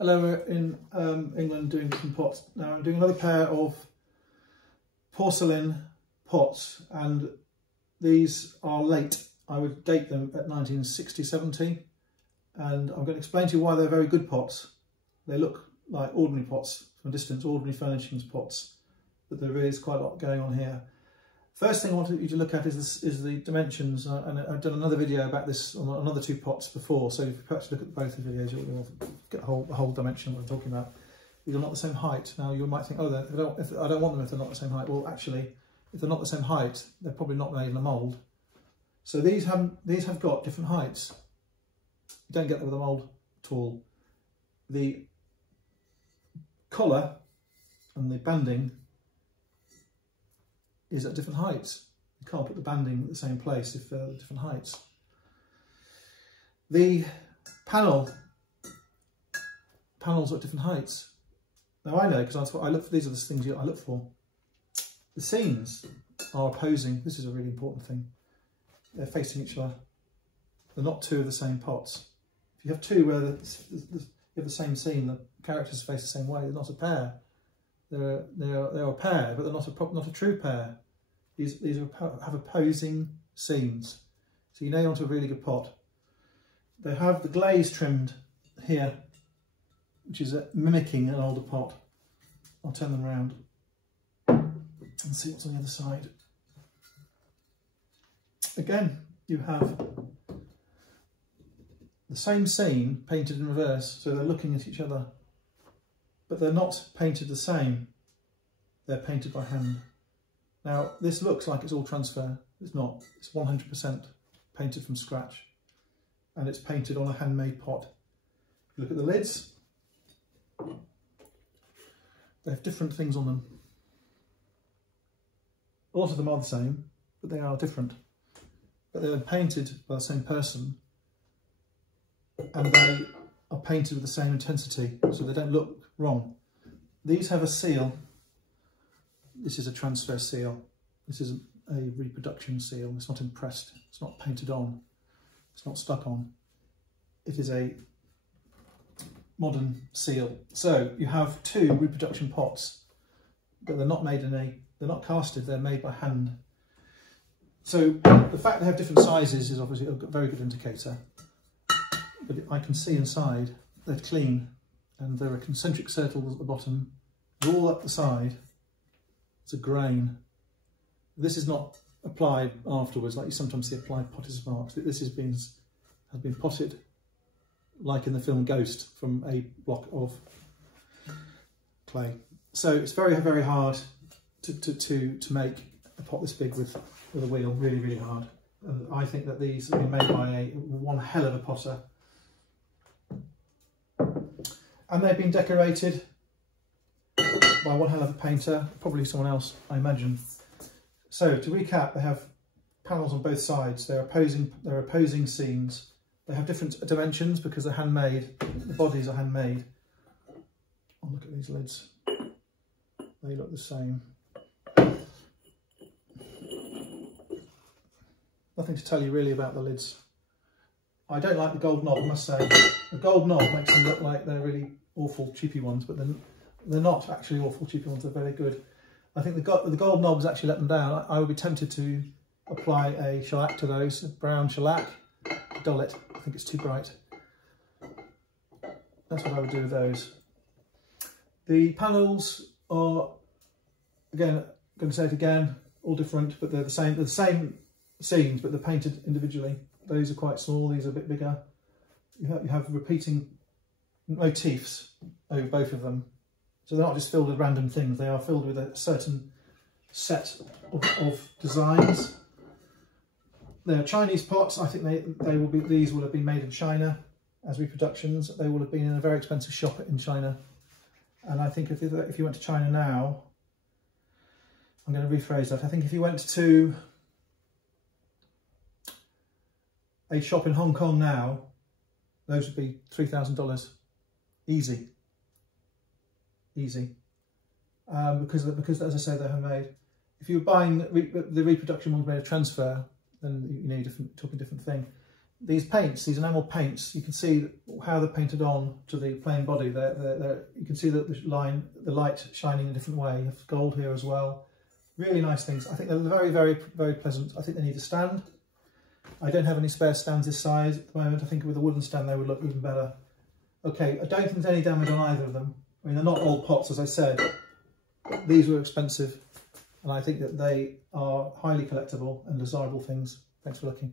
Hello, we're in England doing different pots. Now I'm doing another pair of porcelain pots, and these are late. I would date them at 1960-70, and I'm going to explain to you why they're very good pots. They look like ordinary pots from a distance, ordinary furnishings pots, but there is quite a lot going on here. First thing I want you to look at is the dimensions, and I've done another video about this on another two pots before, so if you perhaps look at both the videos you'll get the whole dimension of what I'm talking about. These are not the same height. Now you might think, oh, I don't want them if they're not the same height. Well, actually, if they're not the same height, they're probably not made in a mould. So these have got different heights. You don't get that with a mould at all. The collar and the banding is at different heights. You can't put the banding at the same place if they're at different heights. The panels are at different heights. Now I know, because that's what I look for. These are the things I look for. The seams are opposing. This is a really important thing. They're facing each other. They're not two of the same pots. If you have two where you have the same seam, the characters face the same way, they're not a pair. They're a pair, but they're not a true pair. These have opposing seams. So you know you're onto a really good pot. They have the glaze trimmed here, which is mimicking an older pot. I'll turn them around and see what's on the other side. Again, you have the same seam painted in reverse, so they're looking at each other. But they're not painted the same. They're painted by hand. Now, this looks like it's all transfer. It's not. It's 100% painted from scratch. And it's painted on a handmade pot. If you look at the lids, they have different things on them. A lot of them are the same, but they are different. But they're painted by the same person, and they are painted with the same intensity, so they don't look wrong. These have a seal. This is a transfer seal. This is a reproduction seal. It's not impressed. It's not painted on. It's not stuck on. It is a modern seal. So you have two reproduction pots, but they're not made they're not casted, they're made by hand. So the fact they have different sizes is obviously a very good indicator. But I can see inside, they're clean, and there are concentric circles at the bottom, all up the side. It's a grain. This is not applied afterwards, like you sometimes see applied potter's marks. This has been potted, like in the film Ghost, from a block of clay. So it's very, very hard to make a pot this big with a wheel, really, really hard. And I think that these have been made by one hell of a potter. And they've been decorated by one hell of a painter, probably someone else, I imagine. So to recap, they have panels on both sides. They're opposing seams. They have different dimensions because they're handmade. The bodies are handmade. Oh, look at these lids. They look the same. Nothing to tell you really about the lids. I don't like the gold knob, I must say. The gold knob makes them look like they're really awful, cheapy ones, but they're not actually awful, cheapy ones. They're very good. I think the gold knobs actually let them down. I would be tempted to apply a shellac to those, a brown shellac, dull it. I think it's too bright. That's what I would do with those. The panels are, again, I'm going to say it again, all different, but they're the same. They're the same seams, but they're painted individually. Those are quite small, these are a bit bigger. You have repeating motifs over both of them. So they're not just filled with random things, they are filled with a certain set of designs. They're Chinese pots. I think these will have been made in China as reproductions. They will have been in a very expensive shop in China. And I think if you went to China now, I'm going to rephrase that. I think if you went to a shop in Hong Kong now, those would be $3,000, easy, because as I say, they're handmade. If you're buying the reproduction ones made of transfer, then you know, talking a different thing. these paints, these enamel paints, you can see how they're painted on to the plain body. You can see that the light shining in a different way. You have gold here as well. Really nice things. I think they're very, very, very pleasant. I think they need a stand. I don't have any spare stands this size at the moment. I think with a wooden stand they would look even better. Okay, I don't think there's any damage on either of them. I mean, they're not old pots, as I said. These were expensive, and I think that they are highly collectible and desirable things. Thanks for looking.